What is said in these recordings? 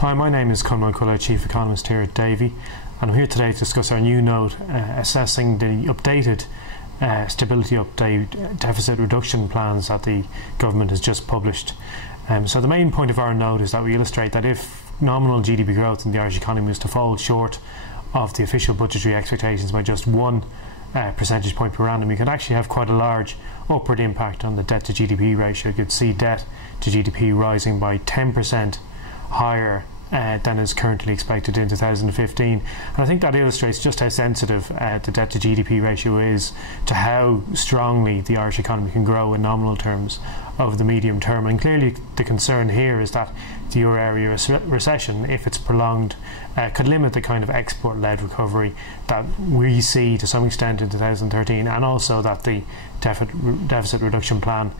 Hi, my name is Conall Mac Coille, Chief Economist here at Davy, and I'm here today to discuss our new note assessing the updated Stability Update deficit reduction plans that the government has just published. So the main point of our note is that we illustrate that if nominal GDP growth in the Irish economy was to fall short of the official budgetary expectations by just 1 percentage point per annum, you could actually have quite a large upward impact on the debt to GDP ratio. You could see debt to GDP rising by 10% higher than is currently expected in 2015. And I think that illustrates just how sensitive the debt to GDP ratio is to how strongly the Irish economy can grow in nominal terms over the medium term. And clearly the concern here is that the euro area recession, if it's prolonged, could limit the kind of export-led recovery that we see to some extent in 2013, and also that the deficit reduction plan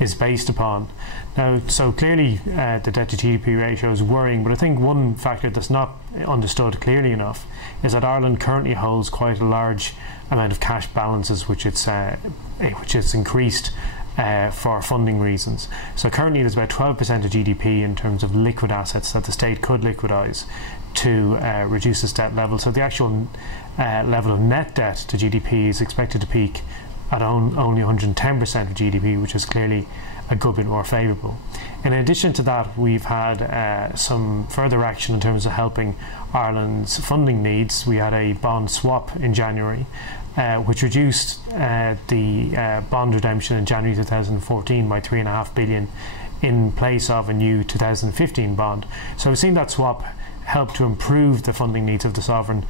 is based upon. Now, so clearly the debt to GDP ratio is worrying, but I think one factor that's not understood clearly enough is that Ireland currently holds quite a large amount of cash balances, which it's increased for funding reasons. So currently there's about 12% of GDP in terms of liquid assets that the state could liquidise to reduce its debt level. So the actual level of net debt to GDP is expected to peak at only 110% of GDP, which is clearly a good bit more favourable. In addition to that, we've had some further action in terms of helping Ireland's funding needs. We had a bond swap in January, which reduced the bond redemption in January 2014 by $3.5 billion in place of a new 2015 bond. So we've seen that swap help to improve the funding needs of the sovereign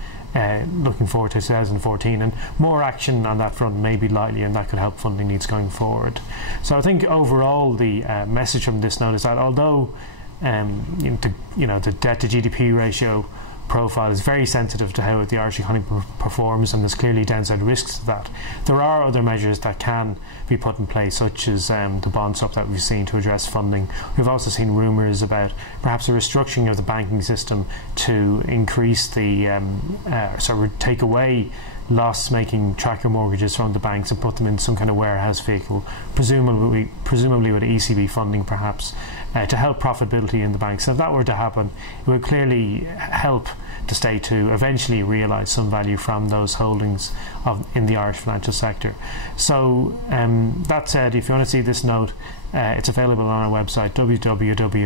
looking forward to 2014, and more action on that front may be likely, and that could help funding needs going forward. So I think overall the message from this note is that although the debt to GDP ratio profile is very sensitive to how the Irish economy performs, and there's clearly downside risks to that, there are other measures that can be put in place, such as the bond swap that we've seen to address funding. We've also seen rumours about perhaps a restructuring of the banking system to increase the take away loss-making tracker mortgages from the banks and put them in some kind of warehouse vehicle, presumably with ECB funding perhaps, to help profitability in the banks. So if that were to happen, it would clearly help the state to eventually realise some value from those holdings in the Irish financial sector. So that said, if you want to see this note, it's available on our website www.davy.ie.